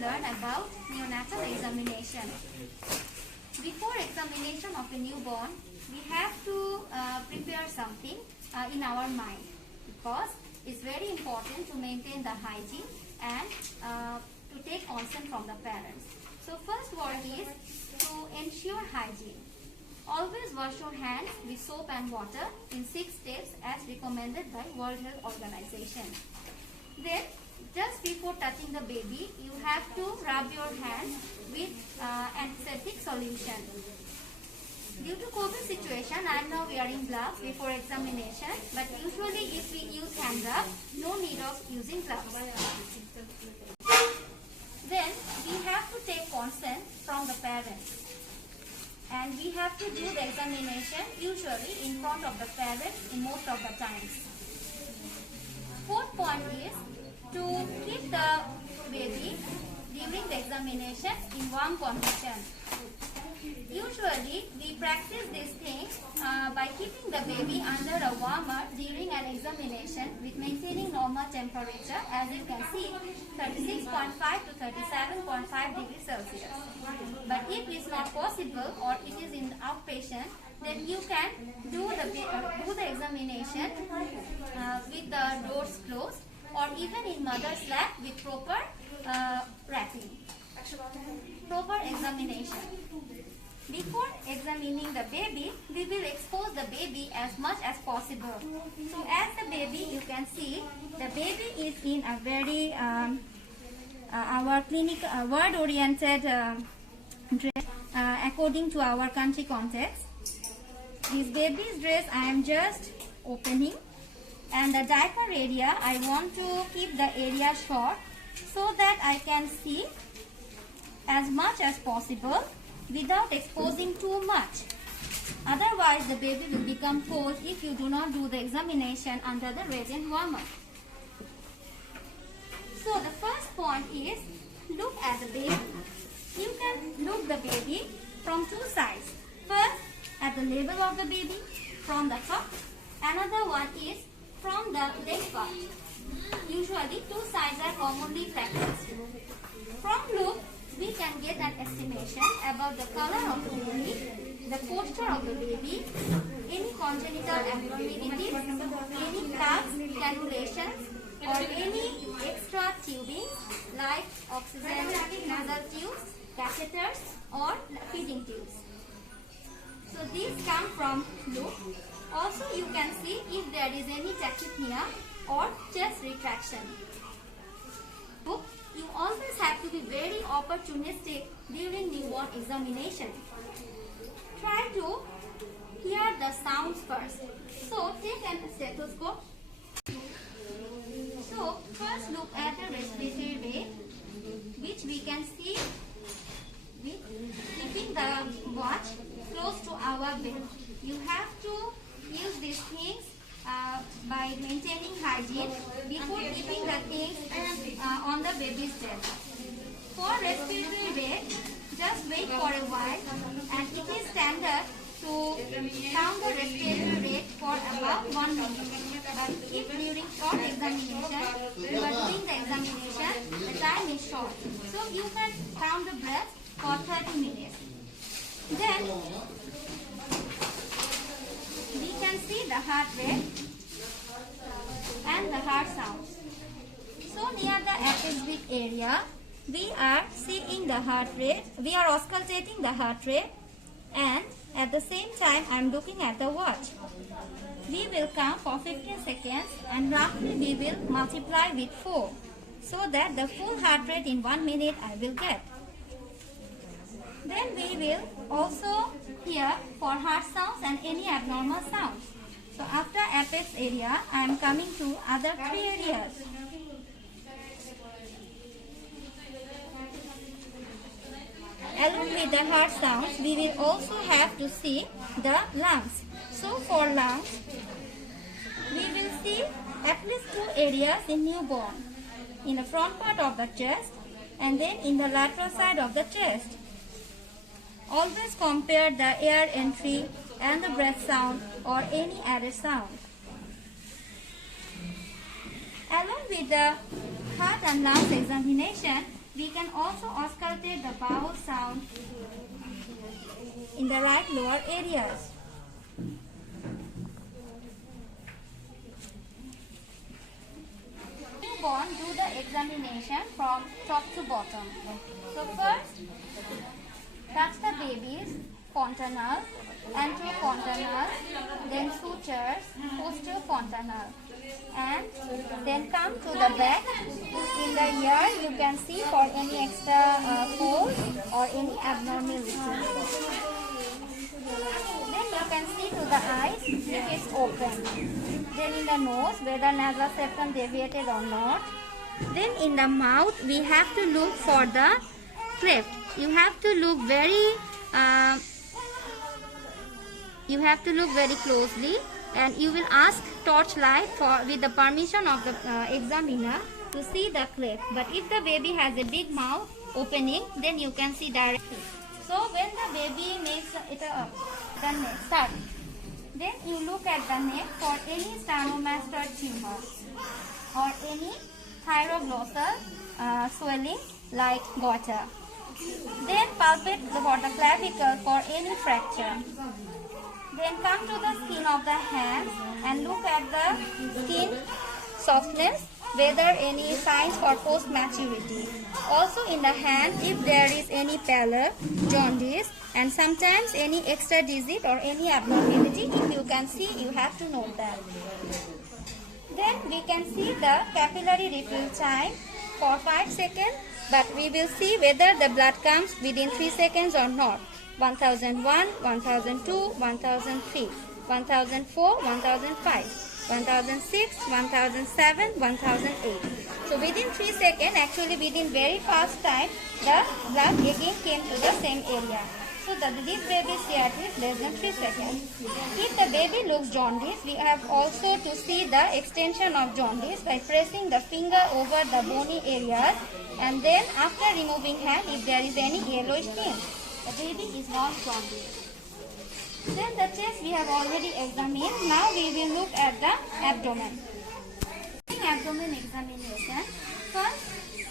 learn about neonatal examination. Before examination of a newborn, we have to prepare something in our mind, because it's very important to maintain the hygiene and to take consent from the parents. So first word is to ensure hygiene. Always wash your hands with soap and water in 6 steps as recommended by World Health Organization. Then, just before touching the baby, you have to rub your hands with antiseptic solution. Due to COVID situation, I am now wearing gloves before examination, but usually if we use hand rub, no need of using gloves. Then, we have to take consent from the parents. And we have to do the examination usually in front of the parents in most of the times. Fourth point is to keep the baby during the examination in warm condition. Usually we practice these things by keeping the baby under a warmer during an examination with maintaining normal temperature, as you can see 36.5 to 37.5 degrees Celsius. But if it is not possible or it is in outpatient, then you can do the examination with the doors closed, or even in mother's lap with proper wrapping. Proper examination. Before examining the baby, we will expose the baby as much as possible. So as the baby, you can see, the baby is in a very our clinical word-oriented dress according to our country context. This baby's dress I am just opening, and the diaper area I want to keep the area short so that I can see as much as possible without exposing too much. Otherwise, the baby will become cold if you do not do the examination under the resin warmer. So the first point is look at the baby. You can look the baby from two sides. First, at the level of the baby, from the top. Another one is from the leg part. Usually, two sides are commonly practiced. From look, we can get an estimation about the color of the baby, the posture of the baby, any congenital abnormalities, any plaques, cannulations, or any extra tubing like oxygen, nasal tubes, catheters, or feeding tubes. So these come from look. Also, you can see if there is any tachypnea or chest retraction. You always have to be very opportunistic during newborn examination. Try to hear the sounds first. So take a stethoscope. So first look at the respiratory rate, which we can see with keeping the watch close to our bed. You have to use these things by maintaining hygiene before keeping the things on the baby's chest. For respiratory rate, just wait for a while, and it is standard to count the respiratory rate for about 1 minute. But if during short examination, you are doing the examination, the time is short. So you can count the breath for 30 minutes. Then we can see the heart rate and the heart sounds. So near the apexvic area, we are seeing the heart rate. We are auscultating the heart rate, and at the same time I am looking at the watch. We will count for 15 seconds and roughly we will multiply with 4 so that the full heart rate in 1 minute I will get. Then we will also hear for heart sounds and any abnormal sounds. So after apex area, I am coming to other 3 areas. Along with the heart sounds, we will also have to see the lungs. So for lungs, we will see at least 2 areas in newborn. In the front part of the chest and then in the lateral side of the chest. Always compare the air entry and the breath sound or any added sound. Along with the heart and lungs examination, We can also auscultate the vowel sound in the right lower areas. Newborn do the examination from top to bottom. So first, touch the baby's fontanelle, anterofontanelle, then sutures, postero-fontanelle, and then come to the back. In the ear, you can see for any extra folds or any abnormality. Then you can see to the eyes if it's open. Then in the nose, whether nasal septum deviated or not. Then in the mouth, we have to look for the cleft. You have to look very closely, and you will ask torchlight with the permission of the examiner to see the cleft. But if the baby has a big mouth opening, then you can see directly. So when the baby makes it up, the neck start. Then you look at the neck for any sternomastoid tumor or any thyroglossal swelling like goiter. Then palpate for the clavicle for any fracture. Then come to the skin of the hand and look at the skin softness, whether any signs for post-maturity. Also in the hand, if there is any pallor, jaundice, and sometimes any extra digit or any abnormality, if you can see, you have to note that. Then we can see the capillary refill time for 5 seconds, but we will see whether the blood comes within 3 seconds or not. 1001, 1002, 1003, 1004, 1005. 1006, 1007, 1008. So within 3 seconds, actually within very fast time, the blood again came to the same area. So this baby's CRT is less than 3 seconds. If the baby looks jaundice, we have also to see the extension of jaundice by pressing the finger over the bony areas, and then after removing hand, if there is any yellowish tint, the baby is not jaundice. Then the chest we have already examined. Now we will look at the abdomen. Abdomen examination. First,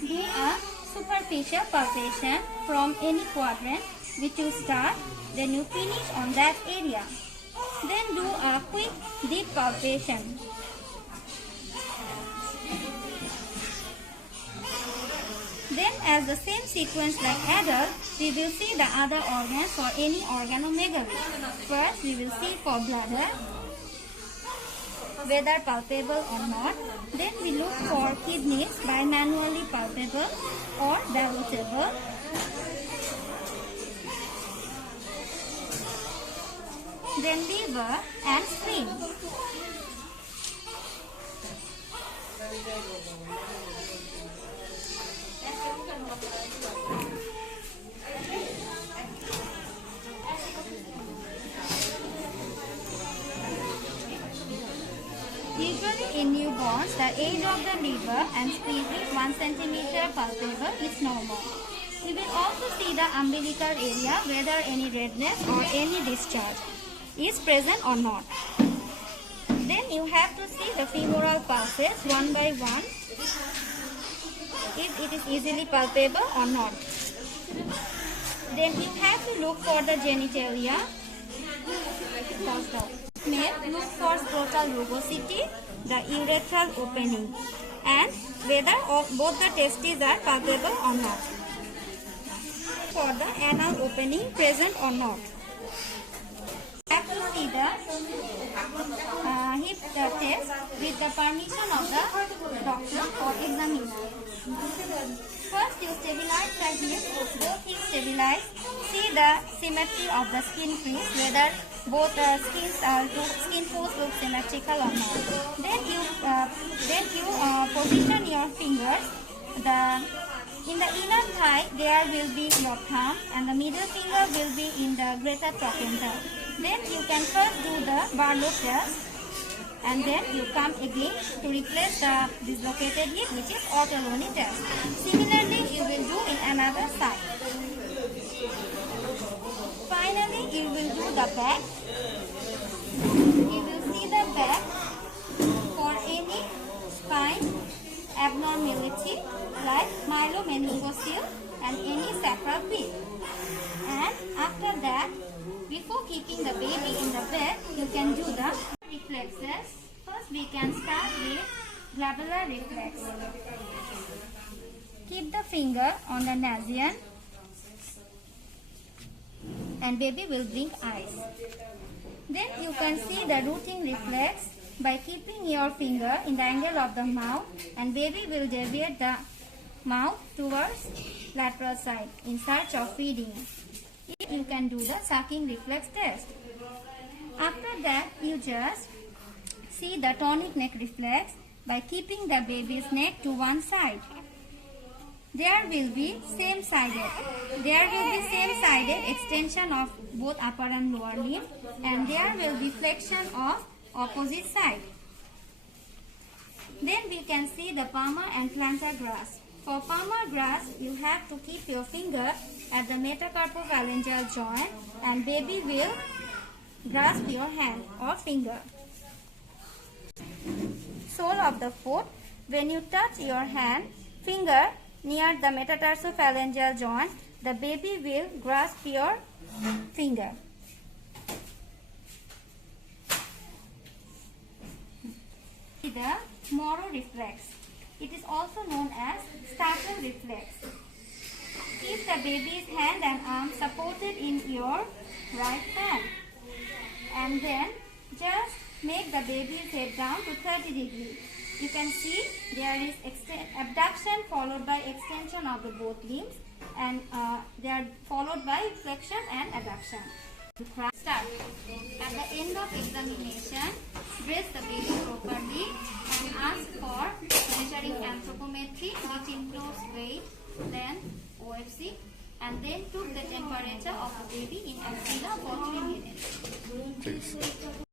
do a superficial palpation from any quadrant which you start, then you finish on that area. Then do a quick deep palpation. Then as the same sequence like adult, we will see the other organs for any organomegaly. First, we will see for bladder, whether palpable or not. Then we look for kidneys by manually palpable or dilutable. Then liver and spleen. Usually in newborns, the age of the liver and spleen is 1 cm palpable is normal. We will also see the umbilical area, whether any redness or any discharge is present or not. Then you have to see the femoral pulses one by one, if it is easily palpable or not. Then you have to look for the genitalia. Look for scrotal rugosity, the urethral opening, and whether both the testes are palpable or not. For the anal opening present or not. Have to see the hip test with the permission of the doctor or examiner. First, you stabilize the hip, both hips stabilize. See the symmetry of the skin crease, whether both skin folds look symmetrical or not. Then you position your fingers. In the inner thigh, there will be your thumb, and the middle finger will be in the greater trochanter. Then you can first do the Barlow test, and then you come again to replace the dislocated hip, which is Ortolani test. Similarly, you will do in another side. Finally, you will do the back. You will see the back for any spine abnormality like myelomeningocele and any sacral pit. And after that, before keeping the baby in the bed, you can do the reflexes. First, we can start with glabellar reflex. Keep the finger on the nasion and baby will blink eyes. Then you can see the rooting reflex by keeping your finger in the angle of the mouth, and baby will deviate the mouth towards lateral side in search of feeding. You can do the sucking reflex test. After that, you just see the tonic neck reflex by keeping the baby's neck to one side. There will be same-sided extension of both upper and lower limb, and there will be flexion of opposite side. Then we can see the palmar and plantar grasp. For palmar grasp, you have to keep your finger at the metacarpophalangeal joint and baby will grasp your hand or finger. Sole of the foot, when you touch your finger near the metatarsophalangeal joint, the baby will grasp your finger. The Moro reflex. It is also known as startle reflex. Keep the baby's hand and arm supported in your right hand, and then just make the baby's head down to 30 degrees. You can see there is abduction followed by extension of the both limbs, and they are followed by flexion and adduction. Start. At the end of examination, dress the baby properly and ask for measuring anthropometry, which includes weight, length, OFC, and then took the temperature of the baby in Axilla